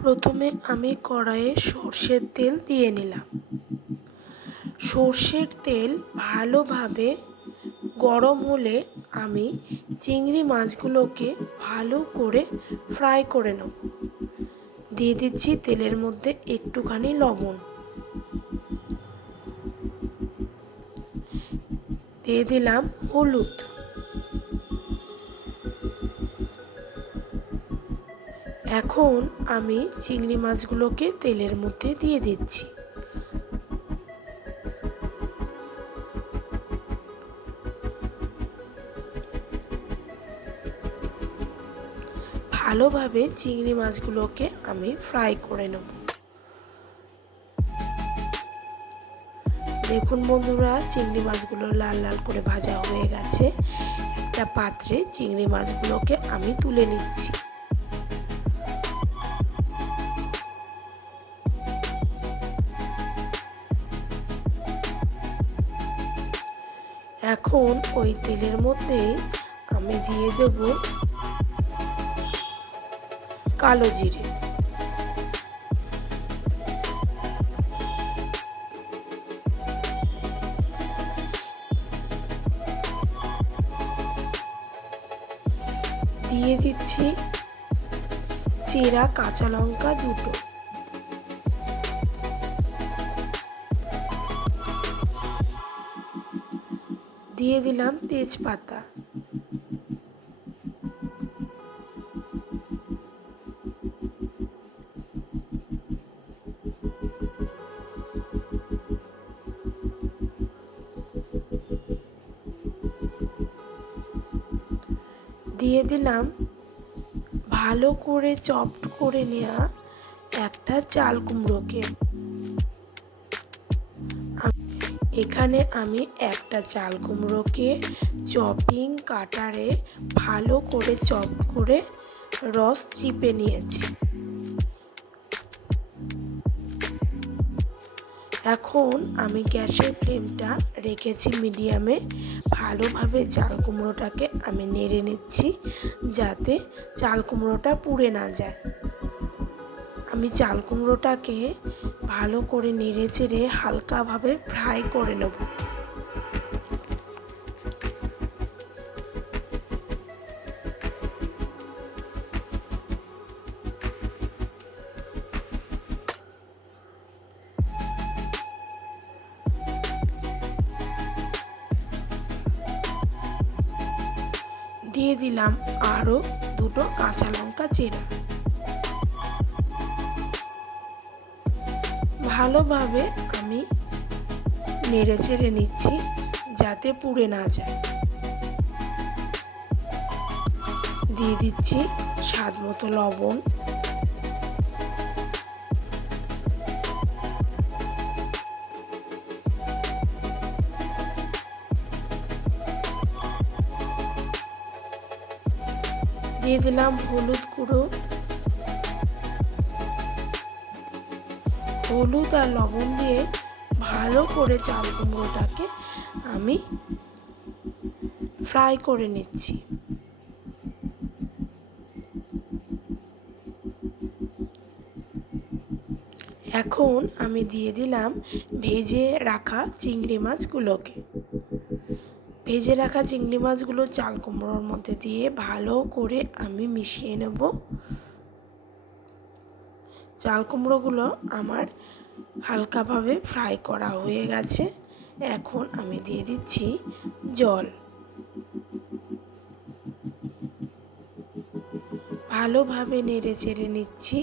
প্রথমে আমি কড়াইয়ে সর্ষের তেল দিয়ে নিলাম। সর্ষের তেল ভালোভাবে গরম হলে আমি চিংড়ি মাছগুলোকে ভালো করে ফ্রাই করে নেব। দিয়ে দিচ্ছি তেলের মধ্যে একটুখানি লবণ। দিয়ে দিলাম হলুদ। এখন আমি চিংড়ি মাছগুলোকে তেলের মধ্যে দিয়ে দিচ্ছি। ভালোভাবে চিংড়ি মাছগুলোকে আমি ফ্রাই করে নেব। দেখুন বন্ধুরা, চিংড়ি মাছগুলো লাল লাল করে ভাজা হয়ে গেছে। একটা পাত্রে চিংড়ি মাছগুলোকে আমি তুলে নিচ্ছি। এখন ওই তেলের মধ্যে আমি দিয়ে দেব কালো জিরে। দিয়ে দিচ্ছি চেরা কাঁচা লঙ্কা দুটো। দিয়ে দিলাম তেজপাতা। দিয়ে দিলাম ভালো করে চপ করে নেওয়া একটা চাল কুমড়োকে। এখানে আমি একটা চাল কুমড়োকে চপিং কাটারে ভালো করে চপ করে রস চিপে নিয়েছি। এখন আমি গ্যাসের ফ্লেমটা রেখেছি মিডিয়ামে। ভালোভাবে চাল কুমড়োটাকে আমি নেড়ে নিচ্ছি যাতে চাল কুমড়োটা পুড়ে না যায়। আমি চাল কুমড়োটাকে ভালো করে নেড়ে চেড়ে হালকাভাবে ফ্রাই করে নেব। দিয়ে দিলাম আরও দুটো কাঁচা লঙ্কা চেরা। ভালোভাবে আমি নেড়ে চেড়ে নিচ্ছি যাতে পুড়ে না যায়। দিয়ে দিচ্ছি স্বাদ মতো লবণ। দিয়ে দিলাম হলুদ গুঁড়ো। হলুদ আর লবণ দিয়ে ভালো করে চাল কুমড়োটাকে আমি ফ্রাই করে নিচ্ছি। এখন আমি দিয়ে দিলাম ভেজে রাখা চিংড়ি মাছগুলোকে। ভেজে রাখা চিংড়ি মাছগুলো চাল কুমড়োর মধ্যে দিয়ে ভালো করে আমি মিশিয়ে নেব। চাল কুমড়োগুলো আমার হালকাভাবে ফ্রাই করা হয়ে গেছে। এখন আমি দিয়ে দিচ্ছি জল। ভালোভাবে নেড়ে চেড়ে নিচ্ছি।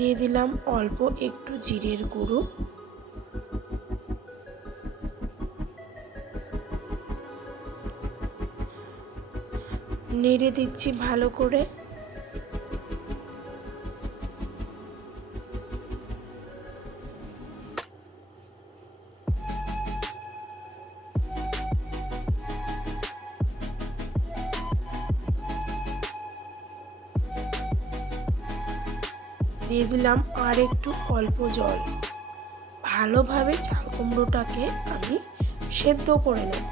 দিয়ে দিলাম অল্প একটু জিরের গুঁড়ো। নেড়ে দিচ্ছি ভালো করে। দিয়ে দিলাম আর একটু অল্প জল। ভালোভাবে চাল কুমড়োটাকে আমি সেদ্ধ করে নেব।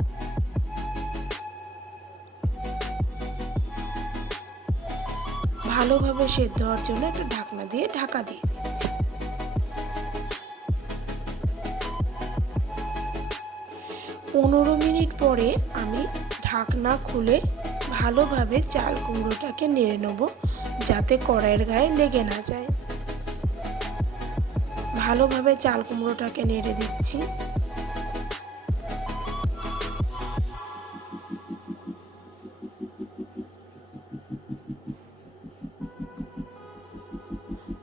ভালোভাবে সেদ্ধ হওয়ার জন্য একটা ঢাকনা দিয়ে ঢাকা দিয়ে দিচ্ছি। পনেরো মিনিট পরে আমি ঢাকনা খুলে ভালোভাবে চাল কুমড়োটাকে নেড়ে নেব, যাতে কড়াইয়ের গায়ে লেগে না যায়। ভালোভাবে চাল কুমড়োটাকে নেড়ে দিচ্ছি।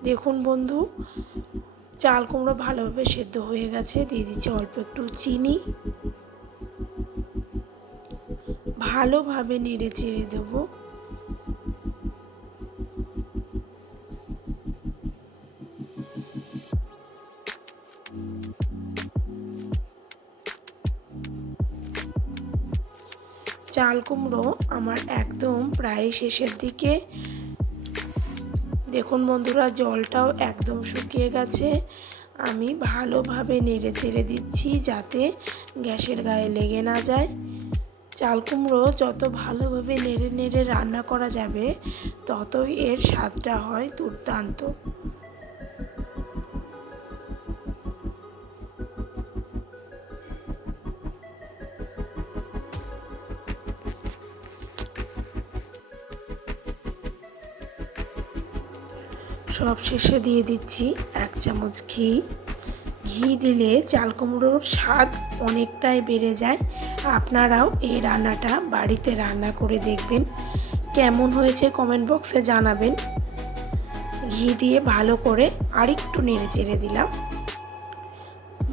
দেখুন বন্ধু, চাল কুমড়ো ভালোভাবে সেদ্ধ হয়ে গেছে। দিয়ে দিচ্ছি অল্প একটু চিনি। ভালোভাবে নেড়ে চেড়ে দেবো। চাল কুমড়ো আমার একদম প্রায় শেষের দিকে। দেখুন বন্ধুরা, জলটাও একদম শুকিয়ে গেছে। আমি ভালোভাবে নেড়ে চেড়ে দিচ্ছি যাতে গ্যাসের গায়ে লেগে না যায়। চাল কুমড়ো যত ভালোভাবে নেড়ে নেড়ে রান্না করা যাবে, ততই এর স্বাদটা হয় দুর্দান্ত। সব শেষে দিয়ে দিচ্ছি এক চামচ ঘি। ঘি দিলে চাল কুমড়োর স্বাদ অনেকটাই বেড়ে যায়। আপনারাও এই রান্নাটা বাড়িতে রান্না করে দেখবেন। কেমন হয়েছে কমেন্ট বক্সে জানাবেন। ঘি দিয়ে ভালো করে আরেকটু নেড়ে চেড়ে দিলাম।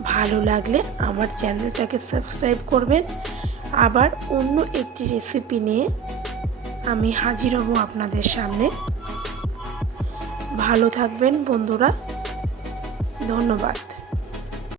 ভালো লাগলে আমার চ্যানেলটাকে সাবস্ক্রাইব করবেন। আবার অন্য একটি রেসিপি নিয়ে আমি হাজির হব আপনাদের সামনে। ভালো থাকবেন বন্ধুরা। ধন্যবাদ।